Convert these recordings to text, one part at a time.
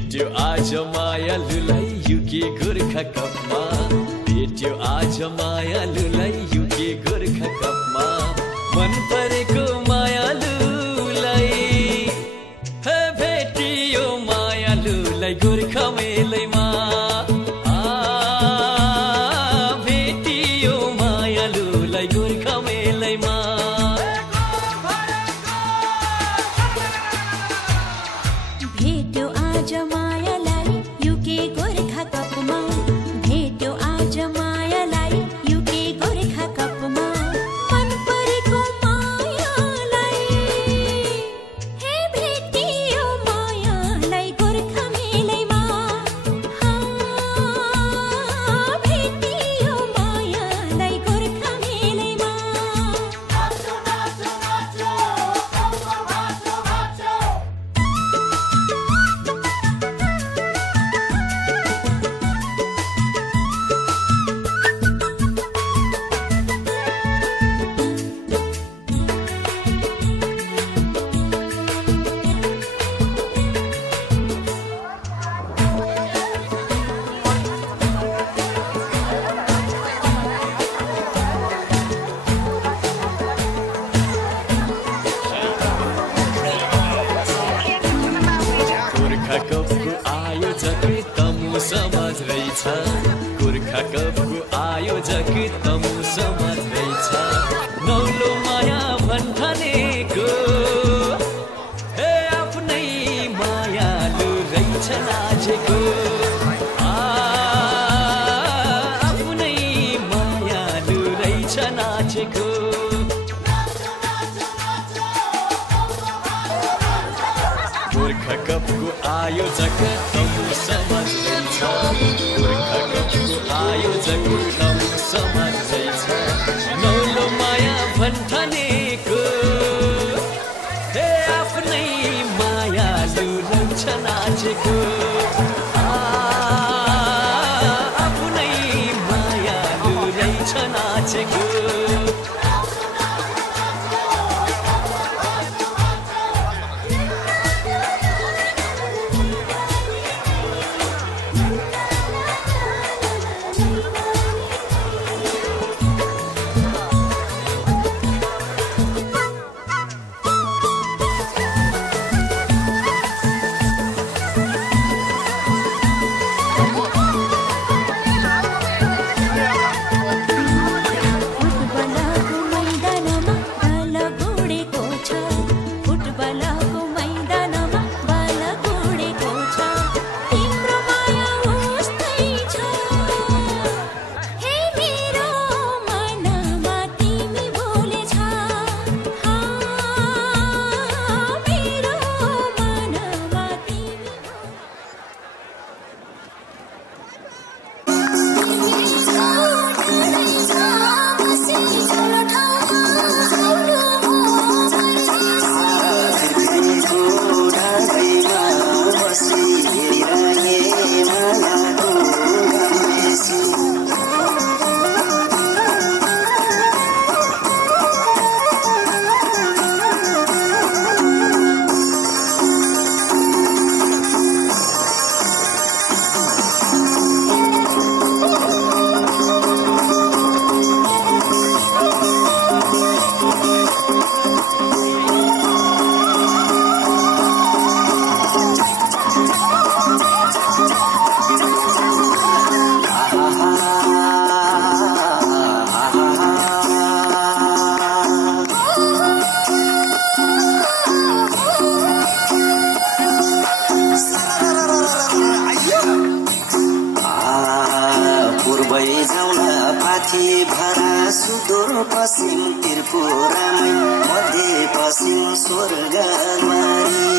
भेट्यो आज मायालुलाई युके गोर्खा कपमा भेट्यो आज मायालुलाई युके गोर्खा कपमा मन परेको मायालुलाई हे भेटियो मायालुलाई गोर्खा मेलैमा भेटियो मायालुलाई गोर्खा मेलैमा भेट्यो आज मायालाई युके गोर्खा कपमा भेट्यो आज मायालाई युके गोर्खा कपमा मन परेको मायालाई हे भेटियो मायालाई गोर्खा मेलैमा भेटियो मायालाई गोर्खा मेलैमा नाचो नाचो नाचो कम्मर भाँचो भाँचो गोर्खा कपको आयोजक तमु समाज रहेछ गोर्खा कपको आयोजक तमु समाज रहेछ नौलो माया भन्ठानेको हे आफ्नै मायालु रहेछ नाचेको आफ्नै मायालु रहेछ नाचेको गोर्खा कपको आयोजक तमु समाज रहेछ गोर्खा कपको आयोजक तमु समाज रहेछ नौलो माया भन्ठानेको हे आफ्नै मायालु रहेछ नाचेको आफ्नै मायालु रहेछ नाचेको फुटबलको मैदानमा बल गुडेको छ तिम्रो माया उस्तै छ हे मेरो मनमा तिमी बोलेछ मेरो मनमा तिमी भरा सुदूर पश्चिम त्रिपुरामै मध्य पश्चिम स्वर्गको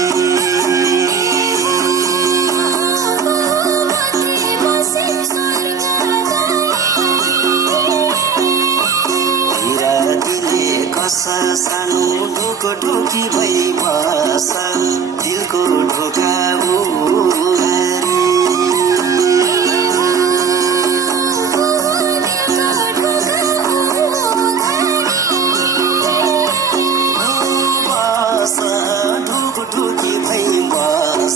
सानो ढोको ढोकी भई बस दिलको ढोका ढोकी भई बस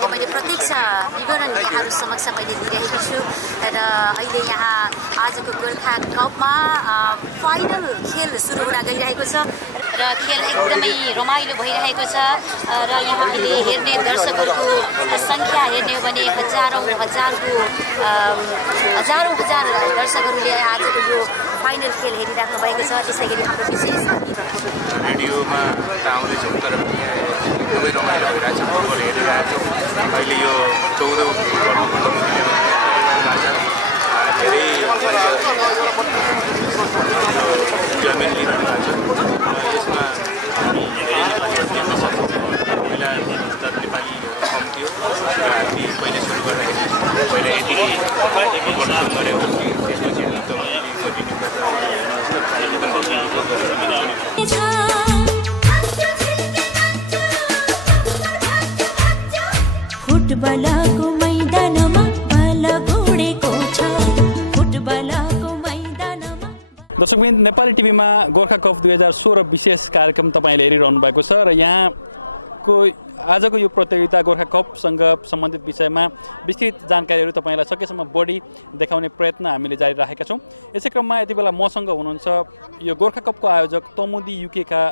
प्रत्यक्ष विवरण समक्ष मैले दिइरहेको छु र अहिले यहाँ आजको गोर्खा कपमा फाइनल खेल सुरु हुन गइरहेको छ र खेल एकदमै रमाइलो भइरहेको छ र यहाँले हेर्ने दर्शकहरूको सङ्ख्या हेर्ने हो भने हजारौँ हजार दर्शकहरूले आजको यो फाइनल खेल हेरिराख्नु भएको छ। त्यसै गरी हाम्रो विशेष भिडियोमा आउँदैछौँ तर धेरै रमाइलो भइरहेको छ। अहिले यो फुटबलको मैदानमा बल घोडेको छ फुटबलको मैदानमा। दर्शकवृन्द, नेपाली टिभीमा गोर्खा कप 2016 विशेष कार्यक्रम तपाईँले हेरिरहनु भएको छ र यहाँको आजको यो प्रतियोगिता गोर्खा कपसँग सम्बन्धित विषयमा विस्तृत जानकारीहरू तपाईँलाई सकेसम्म बढी देखाउने प्रयत्न हामीले जारी राखेका छौँ। यसै क्रममा यति बेला मसँग हुनुहुन्छ यो गोर्खा कपको आयोजक तमुदी युकेका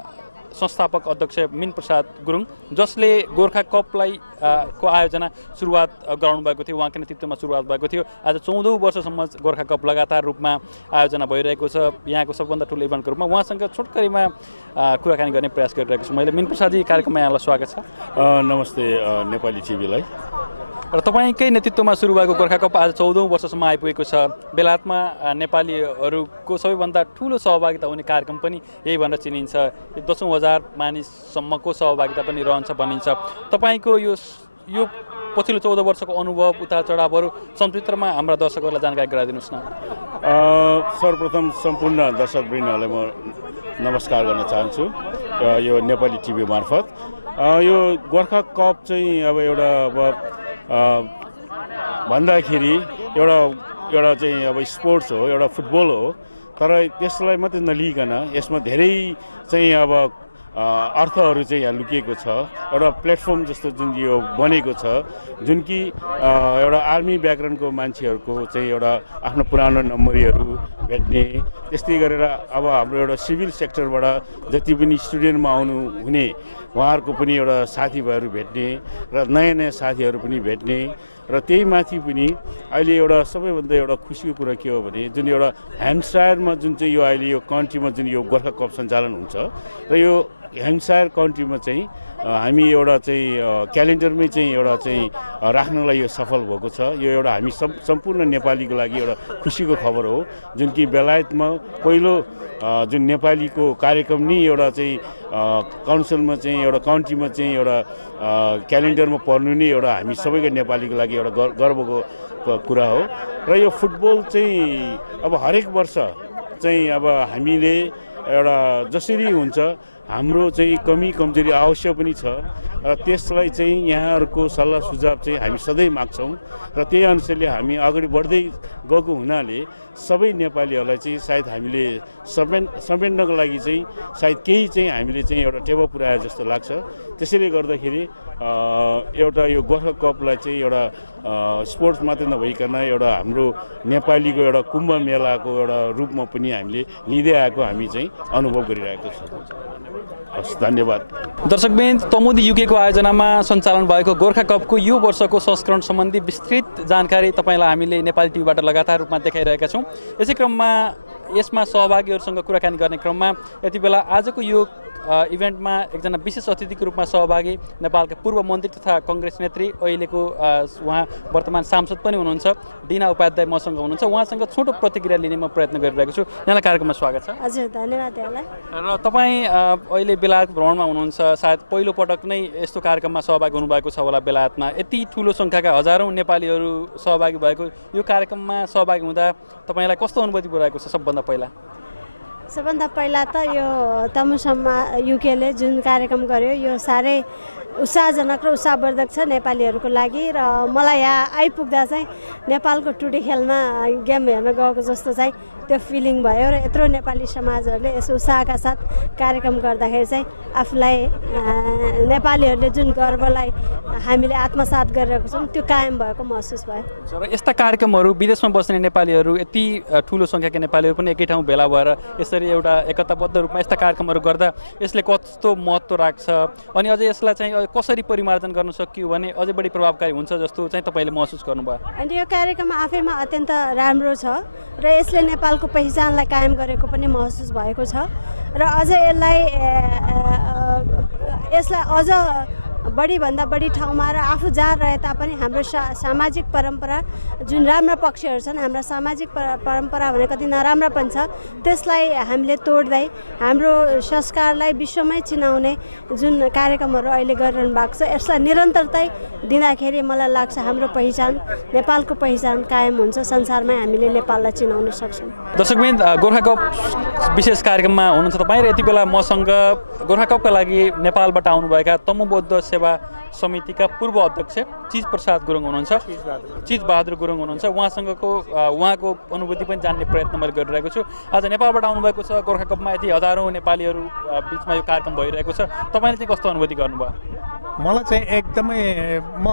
संस्थापक अध्यक्ष मिन प्रसाद गुरुङ, जसले गोर्खा कपलाई को आयोजना सुरुवात गराउनु भएको थियो। उहाँको नेतृत्वमा सुरुवात भएको थियो। आज 14औं वर्षसम्म गोर्खा कप लगातार रूपमा आयोजना भइरहेको छ यहाँको सबभन्दा ठुलो इभेन्टको रूपमा। उहाँसँग छोटकरीमा कुराकानी गर्ने प्रयास गरिरहेको छु। मैले मिन प्रसादजी, कार्यक्रममा यहाँलाई स्वागत छ। नमस्ते नेपाली टिभीलाई। र तपाईँकै नेतृत्वमा सुरु भएको गोर्खा कप आज 14औं वर्षसम्म आइपुगेको छ। बेलायतमा नेपालीहरूको सबैभन्दा ठुलो सहभागिता हुने कार्यक्रम पनि यही भनेर चिनिन्छ। 10,000 मानिससम्मको सहभागिता पनि रहन्छ भनिन्छ। तपाईँको यो पछिल्लो 14 वर्षको अनुभव, उतार चढावहरू संक्षिप्तमा हाम्रा दर्शकहरूलाई जानकारी गराइदिनुहोस् न। सर्वप्रथम सम्पूर्ण दर्शकवृन्दहरूलाई म नमस्कार गर्न चाहन्छु यो नेपाली टिभी मार्फत। यो गोर्खा कप चाहिँ अब एउटा भन्दाखेरि एउटा चाहिँ अब स्पोर्ट्स हो, एउटा फुटबल हो, तर त्यसलाई मात्रै नलिकन यसमा धेरै चाहिँ अब अर्थहरू चाहिँ यहाँ लुकिएको छ। एउटा प्लेटफर्म जस्तो जुन यो बनेको छ, जुन कि एउटा आर्मी ब्याकग्राउन्डको मान्छेहरूको चाहिँ एउटा आफ्नो पुरानो नम्बरीहरू भेट्ने, त्यस्तै गरेर अब हाम्रो एउटा सिभिल सेक्टरबाट जति पनि स्टुडेन्टमा आउनु हुने उहाँहरूको पनि एउटा साथीभाइहरू भेट्ने र नयाँ नयाँ साथीहरू पनि भेट्ने र त्यही माथि पनि अहिले एउटा सबैभन्दा एउटा खुसीको कुरा के हो भने जुन एउटा ह्याम्पसायरमा जुन चाहिँ यो अहिले यो कन्ट्रीमा जुन यो गोर्खा कप सञ्चालन हुन्छ र यो ह्याम्पसायर कन्ट्रीमा चाहिँ हामी एउटा चाहिँ क्यालेन्डरमै चाहिँ एउटा चाहिँ राख्नलाई यो सफल भएको छ। यो एउटा हामी सम्पूर्ण नेपालीको लागि एउटा खुसीको खबर हो, जुन कि बेलायतमा पहिलो जुन नेपालीको कार्यक्रम नै एउटा चाहिँ काउन्सिलमा चाहिँ एउटा कन्ट्रीमा चाहिँ एउटा क्यालेन्डरमा पर्नु नै एउटा हामी सबैको नेपालीको लागि एउटा गर्वको कुरा हो। र यो फुटबल चाहिँ अब हरेक वर्ष चाहिँ अब हामीले एउटा जसरी हुन्छ हाम्रो चाहिँ कमी कमजोरी अवश्य पनि छ र त्यसलाई चाहिँ यहाँहरूको सल्लाह सुझाव चाहिँ हामी सधैँ माग्छौँ र त्यही अनुसारले हामी अगाडि बढ्दै गएको हुनाले सबै नेपालीहरूलाई चाहिँ सायद हामीले समेट्नको लागि चाहिँ सायद केही चाहिँ हामीले चाहिँ एउटा टेवा पुर्याए जस्तो लाग्छ। त्यसैले गर्दाखेरि एउटा यो गोर्खा कपलाई चाहिँ एउटा स्पोर्ट्स मात्रै नभइकन एउटा हाम्रो नेपालीको एउटा कुम्भ मेलाको एउटा रूपमा पनि हामीले लिँदै आएको हामी चाहिँ अनुभव गरिरहेको छौँ। हस्, धन्यवाद। दर्शकवृन्द, तमुदी युकेको आयोजनामा सञ्चालन भएको गोर्खा कपको यो वर्षको संस्करण सम्बन्धी विस्तृत जानकारी तपाईँलाई हामीले नेपाली टिभीबाट लगातार रूपमा देखाइरहेका छौँ। यसै क्रममा यसमा सहभागीहरूसँग कुराकानी गर्ने क्रममा यति बेला आजको यो इभेन्टमा एकजना विशेष अतिथिको रूपमा सहभागी नेपालका पूर्व मन्त्री तथा कङ्ग्रेस नेत्री, अहिलेको उहाँ वर्तमान सांसद पनि हुनुहुन्छ डिना उपाध्याय मसँग हुनुहुन्छ। उहाँसँग छोटो प्रतिक्रिया लिने म प्रयत्न गरिरहेको छु। यहाँलाई कार्यक्रममा स्वागत छ। हजुर, धन्यवाद यहाँलाई। र तपाईँ अहिले बेलायत भ्रमणमा हुनुहुन्छ, सायद पहिलो पटक नै यस्तो कार्यक्रममा सहभागी हुनुभएको छ होला। बेलायतमा यति ठुलो सङ्ख्याका हजारौँ नेपालीहरू सहभागी भएको यो कार्यक्रममा सहभागी हुँदा तपाईँलाई कस्तो अनुभूति भइरहेको छ? सबभन्दा पहिला त यो तमुसम्म युकेले जुन कार्यक्रम गर्यो यो साह्रै उत्साहजनक र उत्साहवर्धक छ नेपालीहरूको लागि र मलाई यहाँ आइपुग्दा चाहिँ नेपालको टुडे खेलमा गेम हेर्न गएको जस्तो चाहिँ त्यो फिलिङ भयो र यत्रो नेपाली समाजहरूले यसो उत्साहका साथ कार्यक्रम गर्दाखेरि चाहिँ आफूलाई नेपालीहरूले जुन गर्वलाई हामीले आत्मसात गरिरहेको छौँ त्यो कायम भएको महसुस भयो। र यस्ता कार्यक्रमहरू विदेशमा बस्ने नेपालीहरू यति ठुलो सङ्ख्याका नेपालीहरू पनि एकै ठाउँ भेला भएर यसरी एउटा एकताबद्ध रूपमा यस्ता कार्यक्रमहरू गर्दा यसले कस्तो महत्त्व राख्छ अनि अझै यसलाई चाहिँ कसरी परिमार्जन गर्न सकियो भने अझै बढी प्रभावकारी हुन्छ जस्तो चाहिँ तपाईँले महसुस गर्नुभयो? अनि यो कार्यक्रम आफैमा अत्यन्त राम्रो छ र यसले नेपालको पहिचानलाई कायम गरेको पनि महसुस भएको छ र अझ यसलाई अझ बढीभन्दा बढी ठाउँमा र आफू जहाँ रहे तापनि हाम्रो सामाजिक परम्परा जुन राम्रा पक्षहरू छन् हाम्रा सामाजिक परम्परा भने कति नराम्रा पनि छ त्यसलाई हामीले तोड्दै हाम्रो संस्कारलाई विश्वमै चिनाउने जुन कार्यक्रमहरू अहिले गरिरहनु भएको छ यसलाई निरन्तरता दिँदाखेरि मलाई लाग्छ हाम्रो पहिचान नेपालको पहिचान कायम हुन्छ, संसारमै हामीले नेपाललाई चिनाउन सक्छौँ। दर्शकवृन्द, गोर्खा कप विशेष कार्यक्रममा हुनुहुन्छ तपाईँ र यति बेला मसँग गोर्खा कपका लागि नेपालबाट आउनुभएका तमुबौद्ध सेवा समितिका पूर्व अध्यक्ष चिजप्रसाद गुरुङ हुनुहुन्छ, चिजबहादुर गुरुङ हुनुहुन्छ। उहाँको अनुभूति पनि जान्ने प्रयत्न मैले गरिरहेको छु। आज नेपालबाट आउनुभएको छ, गोर्खा कपमा यति हजारौँ नेपालीहरू बिचमा यो कार्यक्रम भइरहेको छ, तपाईँले चाहिँ कस्तो अनुभूति गर्नुभयो? मलाई चाहिँ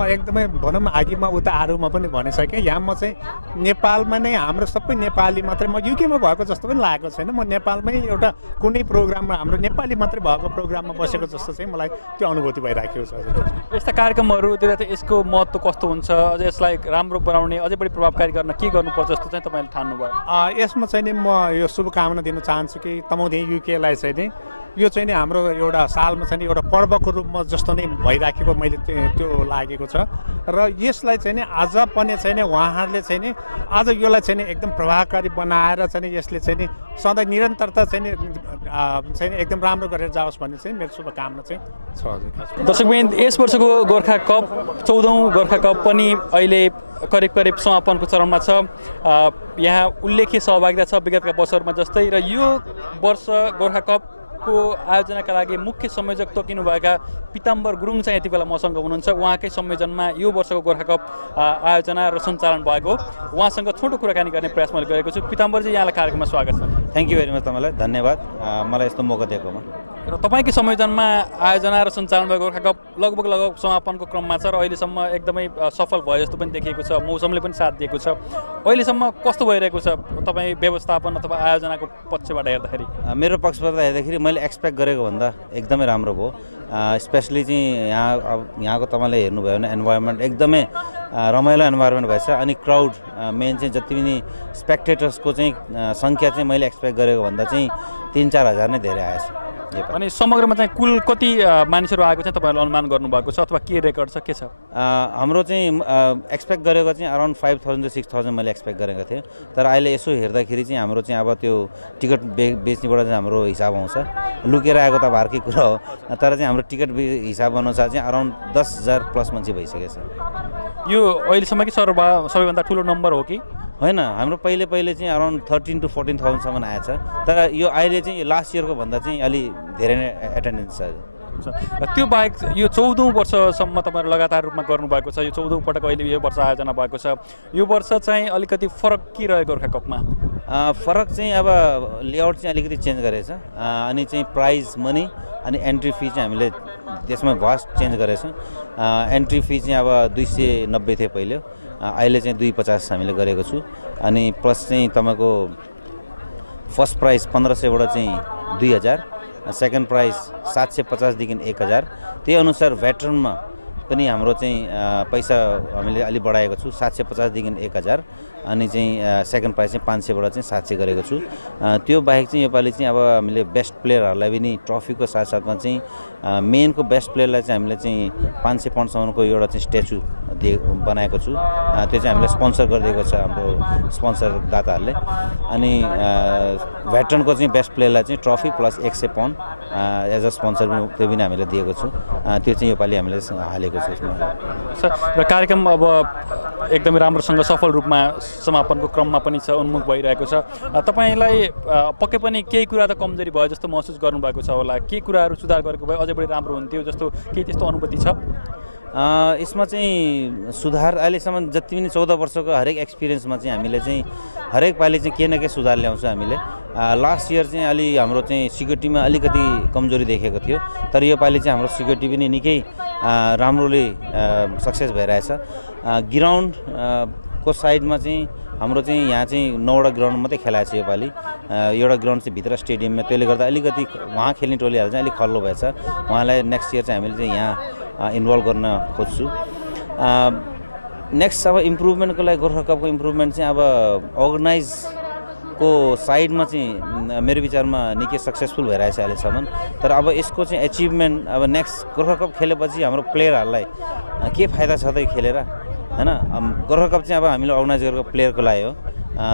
एकदमै भनौँ आगीमा उता आरूमा पनि भनिसकेँ। यहाँ म चाहिँ नेपालमा नै हाम्रो सबै नेपाली मात्रै, म युकेमा भएको जस्तो पनि लागेको छैन। म नेपालमै एउटा कुनै प्रोग्राममा हाम्रो नेपाली मात्रै भएको प्रोग्राममा बसेको जस्तो चाहिँ मलाई त्यो अनुभूति भइराखेको छ। यस्ता कार्यक्रमहरूतिर चाहिँ यसको महत्त्व कस्तो हुन्छ, अझ यसलाई राम्रो बनाउने अझै बढी प्रभावकारी गर्न के गर्नुपर्छ जस्तो चाहिँ तपाईँले ठान्नुभयो? यसमा चाहिँ नि म यो शुभकामना दिन चाहन्छु कि तमाउँदै युकेलाई चाहिँ नि यो चाहिँ नि हाम्रो एउटा सालमा चाहिँ एउटा पर्वको रूपमा जस्तो नै भइराखेको मैले त्यो लागेको छ र यसलाई चाहिँ नि आज पनि चाहिँ नि उहाँहरूले चाहिँ नि आज यसलाई चाहिँ नि एकदम प्रभावकारी बनाएर चाहिँ नि यसले चाहिँ नि सधैँ निरन्तरता चाहिँ नि एकदम राम्रो गरेर जाओस् भन्ने चाहिँ मेरो शुभकामना चाहिँ छ। हजुर दर्शकवृन्द, यस वर्षको गोर्खा कप 14औं गोर्खा कप पनि अहिले करिब समापनको चरणमा छ। यहाँ उल्लेख्य सहभागिता छ विगतका वर्षहरूमा जस्तै र यो वर्ष गोर्खा कप को आयोजनाका लागि मुख्य संयोजक तोकिनुभएका पिताम्बर गुरुङ चाहिँ यति बेला मसँग हुनुहुन्छ। उहाँकै संयोजनमा यो वर्षको गोर्खा कप आयोजना र सञ्चालन भएको, उहाँसँग छोटो कुराकानी गर्ने प्रयास मैले गरेको छु। पिताम्बरजी, यहाँलाई कार्यक्रममा स्वागत छ। थ्याङ्क यू भेरी मच, तपाईँलाई धन्यवाद मलाई यस्तो मौका दिएकोमा। र तपाईँकै संयोजनमा आयोजना र सञ्चालन भएको गोर्खा कप लगभग समापनको क्रममा छ र अहिलेसम्म एकदमै सफल भयो जस्तो पनि देखिएको छ, मौसमले पनि साथ दिएको छ। अहिलेसम्म कस्तो भइरहेको छ तपाईँ व्यवस्थापन अथवा आयोजनाको पक्षबाट हेर्दाखेरि? मेरो पक्षबाट हेर्दाखेरि मैले एक्सपेक्ट गरेको भन्दा एकदमै राम्रो भयो। स्पेसली चाहिँ यहाँको तपाईँले हेर्नुभयो भने इन्भाइरोमेन्ट एकदमै रमाइलो इन्भाइरोमेन्ट भएछ अनि क्राउड मेन चाहिँ जति पनि स्पेक्टेटर्सको चाहिँ सङ्ख्या चाहिँ मैले एक्सपेक्ट गरेको भन्दा चाहिँ 3-4 हजार नै धेरै आएछ। अनि समग्रमा चाहिँ कुल कति मानिसहरू आएको चाहिँ तपाईँहरूले अनुमान गर्नुभएको छ अथवा के रेकर्ड छ, के छ? हाम्रो चाहिँ एक्सपेक्ट गरेको चाहिँ अराउन्ड 5000 to 6000 मैले एक्सपेक्ट गरेको थिएँ। तर अहिले यसो हेर्दाखेरि चाहिँ हाम्रो चाहिँ अब त्यो टिकट बेच्नेबाट चाहिँ हाम्रो हिसाब आउँछ, लुकेर आएको त अब अर्कै कुरा हो। तर चाहिँ हाम्रो टिकट हिसाब अनुसार चाहिँ अराउन्ड 10,000 प्लस मान्छे भइसकेको छ। यो अहिलेसम्म कि सबैभन्दा ठुलो नम्बर हो कि होइन? हाम्रो पहिले चाहिँ अराउन्ड 13,000 to 14,000सम्म आएछ। तर यो अहिले चाहिँ लास्ट इयरको भन्दा चाहिँ अलि धेरै नै एटेन्डेन्स छ। र त्यो बाहेक यो 14औं वर्षसम्म तपाईँहरू लगातार रूपमा गर्नुभएको छ, यो 14औं पटक अहिले यो वर्ष आयोजना भएको छ। यो वर्ष चाहिँ अलिकति फरक के रह्यो गोर्खा कपमा? फरक चाहिँ अब लेआउट चाहिँ अलिकति चेन्ज गरेछ अनि चाहिँ प्राइज मनी अनि एन्ट्री फी चाहिँ हामीले त्यसमा भास्ट चेन्ज गरेछौँ। एन्ट्री फी चाहिँ अब 290 थियो पहिले, अहिले चाहिँ 250 हामीले गरेको छु। अनि प्लस चाहिँ तपाईँको फर्स्ट प्राइज 1500बाट चाहिँ 2000, सेकेन्ड प्राइज 750 देखि 1000। त्यही अनुसार भेटरनमा पनि हाम्रो चाहिँ पैसा हामीले अलि बढाएको छु, 750 देखि 1000 अनि चाहिँ सेकेन्ड प्राइज चाहिँ 500बाट चाहिँ 700 गरेको छु। त्यो बाहेक चाहिँ योपालि चाहिँ अब हामीले बेस्ट प्लेयरहरूलाई पनि ट्रफीको साथसाथमा चाहिँ मेनको बेस्ट प्लेयरलाई चाहिँ हामीले चाहिँ 500 पाउन्डसम्मको एउटा चाहिँ स्ट्याचु बनाएको छु। त्यो चाहिँ हामीले स्पोन्सर गरिदिएको छ हाम्रो स्पोन्सर दाताहरूले। अनि भेटरनको चाहिँ बेस्ट प्लेयरलाई चाहिँ trophy plus 100 pound as a sponsor त्यो पनि हामीले दिएको छु। त्यो चाहिँ योपालि हामीले हालेको छु। र कार्यक्रम अब एकदमै राम्रोसँग सफल रूपमा समापनको क्रममा पनि छ, उन्मुख भइरहेको छ। तपाईँलाई पक्कै पनि केही कुरा त कमजोरी भयो जस्तो महसुस गर्नुभएको छ होला, के कुराहरू सुधार गरेको भए अझै बढी राम्रो हुन्थ्यो जस्तो केही त्यस्तो अनुभूति छ? यसमा चाहिँ सुधार अहिलेसम्म जति पनि 14 वर्षको हरेक एक्सपिरियन्समा चाहिँ हामीले चाहिँ हरेक पालि चाहिँ केही न केही सुधार ल्याउँछ हामीले। लास्ट इयर चाहिँ अलि हाम्रो चाहिँ सिक्युरिटीमा अलिकति कमजोरी देखेको थियो, तर यो पालि चाहिँ हाम्रो सिक्युरिटी पनि निकै राम्रोले सक्सेस भइरहेछ। ग्राउन्ड को साइडमा चाहिँ हाम्रो चाहिँ यहाँ चाहिँ 9वटा ग्राउन्ड मात्रै खेलाएको छ यो पालि। एउटा ग्राउन्ड चाहिँ भित्र स्टेडियममा, त्यसले गर्दा अलिकति वहाँ खेल्ने टोलीहरू चाहिँ अलिक खल्लो भएछ। उहाँलाई नेक्स्ट इयर चाहिँ हामीले चाहिँ यहाँ इन्भल्भ गर्न खोज्छु। नेक्स्ट अब इम्प्रुभमेन्टको लागि गोर्खा कपको इम्प्रुभमेन्ट चाहिँ अब अर्गनाइजको साइडमा चाहिँ मेरो विचारमा निकै सक्सेसफुल भइरहेछ अहिलेसम्म। तर अब यसको चाहिँ एचिभमेन्ट अब नेक्स्ट गोर्खा कप खेलेपछि हाम्रो प्लेयरहरूलाई के फाइदा छ त खेलेर, हैन? गोर्खा कप चाहिँ अब हामीले अर्गनाइज गरेको प्लेयरको लागि हो,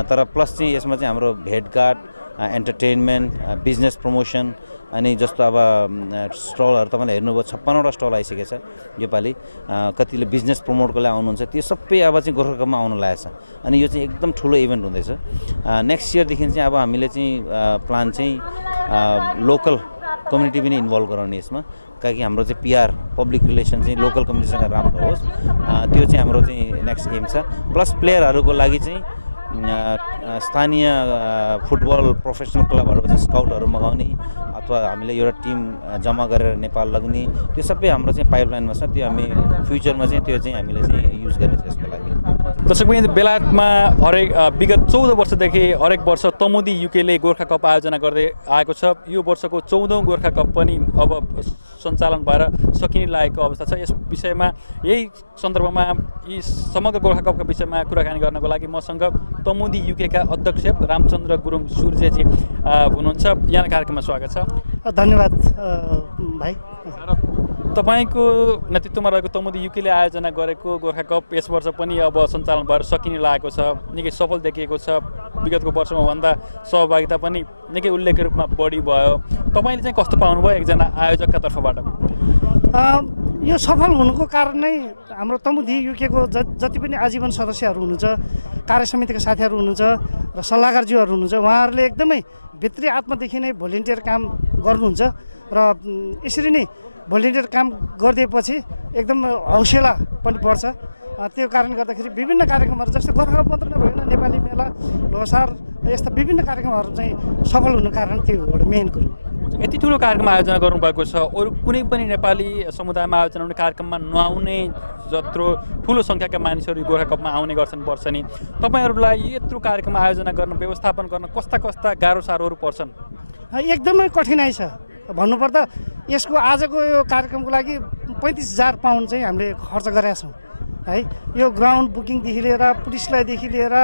तर प्लस चाहिँ यसमा चाहिँ हाम्रो भेटघाट, एन्टरटेनमेन्ट, बिजनेस प्रमोसन अनि जस्तो अब स्टलहरू तपाईँले हेर्नुभयो 56वटा स्टल आइसकेको छ योपालि। कतिले बिजनेस प्रमोटको लागि आउनुहुन्छ, त्यो सबै अब चाहिँ गोर्खा कपमा आउनु लागेको छ अनि यो चाहिँ एकदम ठुलो इभेन्ट हुँदैछ। नेक्स्ट इयरदेखि चाहिँ अब हामीले चाहिँ प्लान चाहिँ लोकल कम्युनिटी पनि इन्भल्भ गराउने यसमा, किनकि हाम्रो चाहिँ पिआर पब्लिक रिलेसन चाहिँ लोकल कम्युनिटीसँग राम्रो होस्, त्यो चाहिँ हाम्रो चाहिँ नेक्स्ट एम छ। प्लस प्लेयरहरूको लागि चाहिँ स्थानीय फुटबल प्रोफेसनल क्लबहरू चाहिँ स्काउटहरू मगाउने अथवा हामीले एउटा टिम जम्मा गरेर नेपाल लग्ने, त्यो सबै हाम्रो चाहिँ पाइपलाइनमा छ। त्यो हामी फ्युचरमा चाहिँ त्यो चाहिँ हामीले चाहिँ युज गर्ने छ यसको लागि। दर्शक बेलायतमा हरेक विगत 14 वर्षदेखि हरेक वर्ष तमुदी युकेले गोर्खा कप आयोजना गर्दै आएको छ। यो वर्षको 14औं गोर्खा कप पनि अब सञ्चालन भएर सकिने लागेको अवस्था छ। यस विषयमा यही सन्दर्भमा यी समग्र गोर्खा कपका विषयमा कुराकानी गर्नको लागि मसँग तमुदी युकेका अध्यक्ष रामचन्द्र गुरुङ सूर्यजी हुनुहुन्छ। यहाँ कार्यक्रममा स्वागत छ। धन्यवाद भाइ। तपाईँको नेतृत्वमा रहेको तमुदी युकेले आयोजना गरेको गोर्खा कप यस वर्ष पनि अब सञ्चालन भएर सकिने लागेको छ, निकै सफल देखिएको छ। विगतको वर्षमा भन्दा सहभागिता पनि निकै उल्लेख्य रूपमा बढी भयो। तपाईँले चाहिँ कस्तो पाउनुभयो एकजना आयोजकका तर्फबाट? यो सफल हुनुको कारण नै हाम्रो तमुदी युकेको जति पनि आजीवन सदस्यहरू हुनुहुन्छ, कार्य समितिका साथीहरू हुनुहुन्छ र सल्लाहकारज्यूहरू हुनुहुन्छ, उहाँहरूले एकदमै भित्री आत्मादेखि नै भोलिन्टियर काम गर्नुहुन्छ र यसरी नै भोलिन्टियर काम गरिदिएपछि एकदम हौसला पनि बढ्छ। त्यो कारणले गर्दाखेरि विभिन्न कार्यक्रमहरू जस्तो गोर्खा कप मात्र नभएन, नेपाली मेला, लोसार यस्ता विभिन्न कार्यक्रमहरू चाहिँ सफल हुनु कारण त्यो एउटा मेन कुरो। यति ठुलो कार्यक्रम आयोजना गर्नुभएको छ, अरू कुनै पनि नेपाली समुदायमा आयोजना हुने कार्यक्रममा नआउने जत्रो ठुलो सङ्ख्याका मानिसहरू गोर्खा कपमा आउने गर्छन् वर्ष नि। तपाईँहरूलाई यत्रो कार्यक्रम आयोजना गर्न, व्यवस्थापन गर्न कस्ता कस्ता गाह्रो साह्रोहरू पर्छन्? एकदमै कठिनाइ छ भन्नुपर्दा। यसको आजको यो कार्यक्रमको लागि 35,000 पाउन्ड चाहिँ हामीले खर्च गरेका छौँ है। यो ग्राउन्ड बुकिङदेखि लिएर, पुलिसलाईदेखि लिएर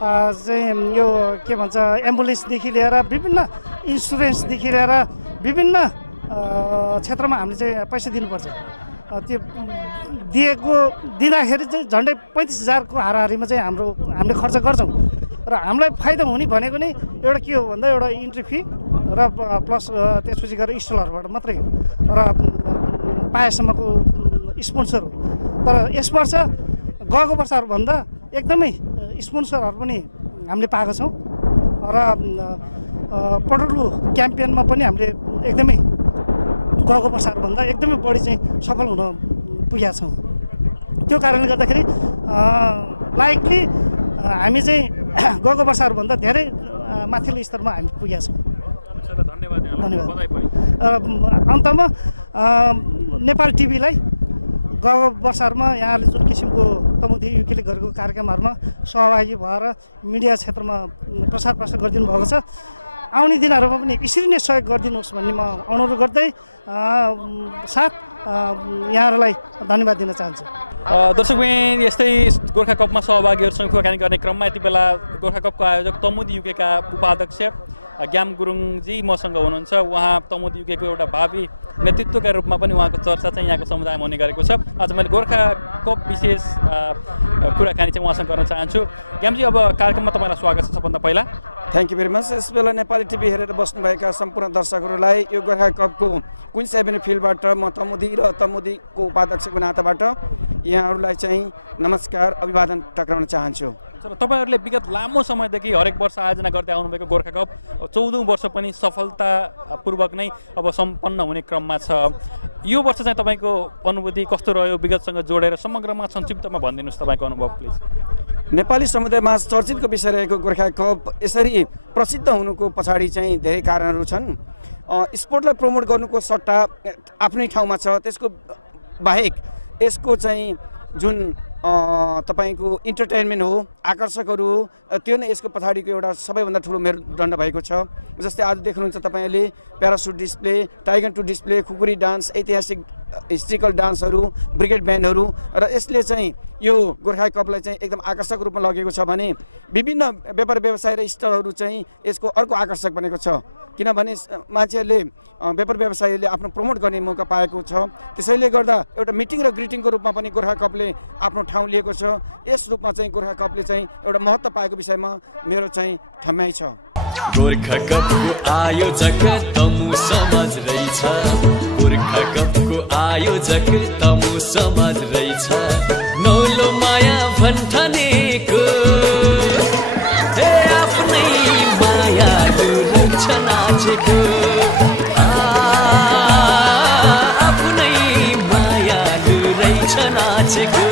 चाहिँ यो के भन्छ एम्बुलेन्सदेखि लिएर, विभिन्न इन्सुरेन्सदेखि लिएर विभिन्न क्षेत्रमा हामीले चाहिँ पैसा दिनुपर्छ। त्यो दिँदाखेरि चाहिँ झन्डै 35,000 को हाराहारीमा चाहिँ हामीले खर्च गर्छौँ र हामीलाई फाइदा हुने भनेको नै एउटा के हो भन्दा एउटा इन्ट्री फी र प्लस त्यसपछि गएर स्टलहरूबाट मात्रै हो र पाएसम्मको स्पोन्सर हो। तर यस वर्ष गएको वर्षहरूभन्दा एकदमै स्पोन्सरहरू पनि हामीले पाएका छौँ र पटोलु क्याम्पेनमा पनि हामीले एकदमै गएको वर्षहरूभन्दा एकदमै बढी चाहिँ सफल हुन पुगेका छौँ। त्यो कारणले गर्दाखेरि लाइकली हामी चाहिँ गएको वर्षहरूभन्दा धेरै माथिल्लो स्तरमा हामी पुगेका छौँ। धन्यवाद। अन्तमा नेपाल टिभीलाई गएको वर्षहरूमा यहाँले जुन किसिमको तमुदी युकेले गरेको कार्यक्रमहरूमा सहभागी भएर मिडिया क्षेत्रमा प्रसार गरिदिनु भएको छ, आउने दिनहरूमा पनि यसरी नै सहयोग गरिदिनुहोस् भन्ने म अनुरोध गर्दै साथ यहाँहरूलाई धन्यवाद दिन चाहन्छु। दर्शकबिन, यस्तै गोर्खा कपमा सहभागीहरूसँग कुराकानी गर्ने क्रममा यति बेला गोर्खा कपको आयोजक तमुदी युकेका उपाध्यक्ष ग्याम गुरुङजी मसँग हुनुहुन्छ। उहाँ तमुद युकेको एउटा भावी नेतृत्वका रूपमा पनि उहाँको चर्चा चाहिँ यहाँको समुदायमा हुने गरेको छ। आज मैले गोर्खा कप विशेष कुराकानी चाहिँ उहाँसँग गर्न चाहन्छु। ग्यामजी, अब कार्यक्रममा तपाईँलाई स्वागत छ सबभन्दा पहिला। Thank you very much. यस बेला नेपाली टिभी हेरेर बस्नुभएका सम्पूर्ण दर्शकहरूलाई यो गोर्खा कपको क्विन्स एभेन्यू फिल्डबाट म तमुदी र तमुदीको उपाध्यक्षको नाताबाट यहाँहरूलाई चाहिँ नमस्कार अभिवादन टक्राउन चाहन्छु। तपाईँहरूले विगत लामो समयदेखि हरेक वर्ष आयोजना गर्दै आउनुभएको गोर्खा कप 14औं वर्ष पनि सफलतापूर्वक नै अब सम्पन्न हुने क्रममा छ। यो वर्ष चाहिँ तपाईँको अनुभूति कस्तो रह्यो? विगतसँग जोडेर समग्रमा संक्षिप्तमा भनिदिनुहोस् तपाईँको अनुभव प्लिज। नेपाली समुदायमा चर्चितको विषय रहेको गोर्खा कप यसरी प्रसिद्ध हुनुको पछाडि चाहिँ धेरै कारणहरू छन्। स्पोर्टलाई प्रमोट गर्नुको सट्टा आफ्नै ठाउँमा छ, त्यसको बाहेक यसको चाहिँ जुन तपाईको इन्टरटेनमेन्ट हो, आकर्षकहरू हो, त्यो नै यसको पछाडिको एउटा सबैभन्दा ठुलो मेरुदण्ड भएको छ। जस्तै आज देख्नुहुन्छ तपाईँले parachute display, tiger to display, khukuri dance, ऐतिहासिक हिस्ट्रिकल डान्सहरू, ब्रिगेड ब्यान्डहरू, र यसले चाहिँ यो गोर्खा कपलाई चाहिँ एकदम आकर्षक रूपमा लगेको छ भने विभिन्न व्यापार व्यवसाय र स्टलहरू चाहिँ यसको अर्को आकर्षक बनेको छ। किनभने मान्छेहरूले व्यापार व्यवसायीले आफ्नो प्रमोट गर्ने मौका पाएको छ। त्यसैले गर्दा एउटा मिटिङ र ग्रिटिङको रूपमा पनि गोर्खा कपले आफ्नो ठाउँ लिएको छ। यस रूपमा चाहिँ गोर्खा कपले चाहिँ एउटा महत्त्व पाएको विषयमा मेरो चाहिँ ठम्याइ छ। गोर्खा कपको आयोजक तमु समाज रहेछ, गोर्खा कपको आयोजक तमु समाज रहेछ। नौलो माया भन्ठानेको आफ्नै मायालु रहेछ नाचेको, आफ्नै मायालु रहेछ नाचेको।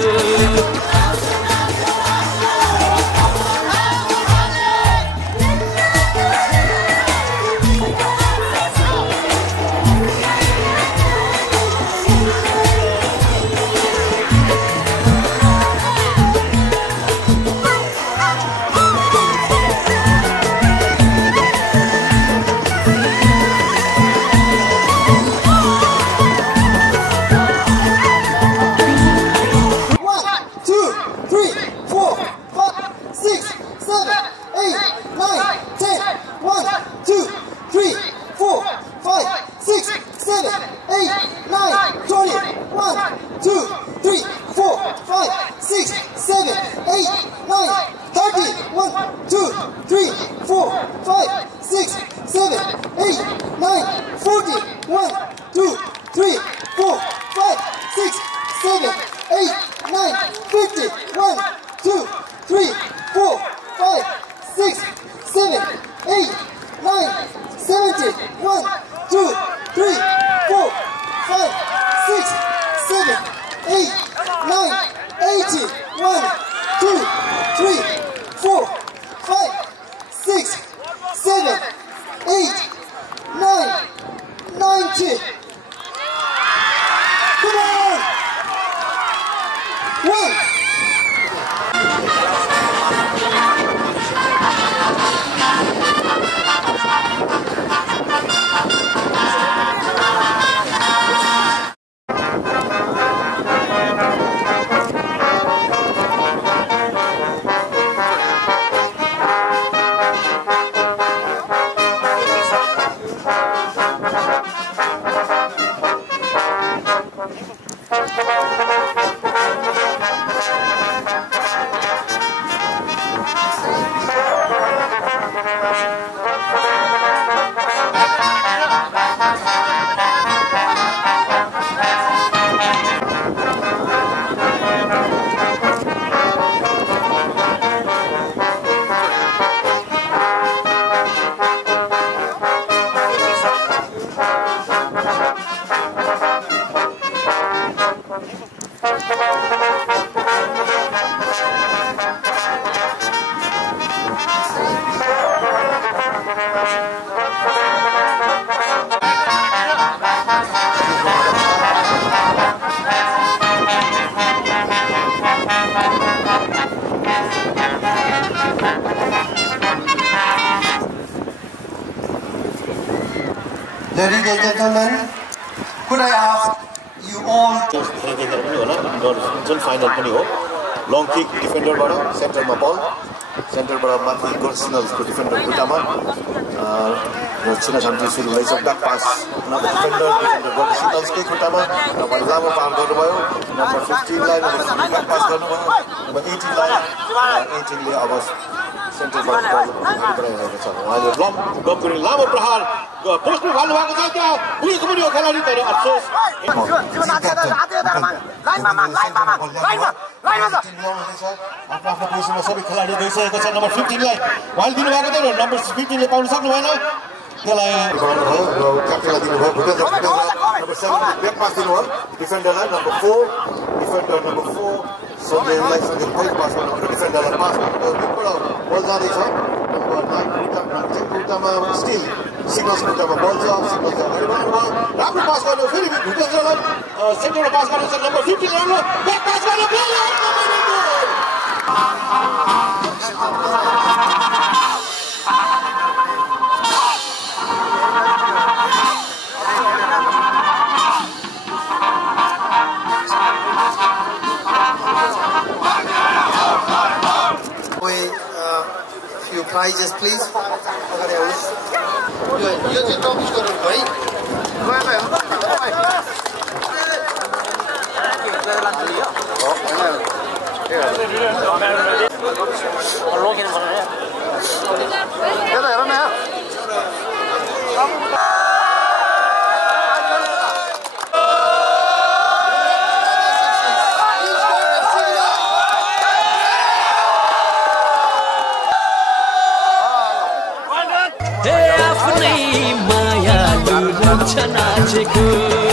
Ladies and gentlemen, could I ask you all to final पनि हो लङ किक डिफेन्डरबाट सेन्टरमा बल सेन्टरबाट माथि गर्सिनल स्को डिफेन्डर खुट्टामा र छिनाछाम्टी सुरु हुँदैछ ब्याक पास नम्बर डिफेन्डर गर्सिनल्सकै खुट्टामा नम्बर लामो पार गर्नुभयो नम्बर 15 लाई ब्याक पास गर्नुभयो नम्बर 18 लाई 18 ले अब सेन्टरबाट गराइरहेको छ उहाँले लम्बो लामो प्रहार पोस्टमा फाल्नु भएको छ क्या पुगेको पनि हो खेलाडी तर अफसोस आफ्नो आफ्नो पोजिसनमा सबै खेलाडी गइसकेको छ नम्बर 15 लाई वाल दिनु भएको थियो नम्बर 15 ले पाउन सक्नु भएन त्यसलाई बनाउनु भयो र क्याप्टेनलाई दिनुभयो भूपेन्द्र नम्बर 7 ब्याक पास दिनुभयो डिफेन्डरलाई नम्बर 4 डिफेन्डर नम्बर 4 सन्जयलाई सन्जय फाइभ पास गर्नुभयो डिफेन्डरलाई पास गर्नुभयो दुईबाट बल जाँदैछ नम्बर 9 नम्बर 10 खुट्टामा स्टिल सिग्नल्स खुट्टामा बल छ सिग्नल्स अगाडि बढाउनु भयो राम्रो पास गर्नु फेरि भूपेन्द्रलाई सेन्टरमा पास गर्नु छ नम्बर 15 लाई ब्याक पास गर्नु few prizes please अगाडि आउनुस् यो चाहिँ नोटिस गर्नु है गयो के गयो लान्छ नि यो हो हैन लोकेन भन्नु है यो त हेर न नाचेको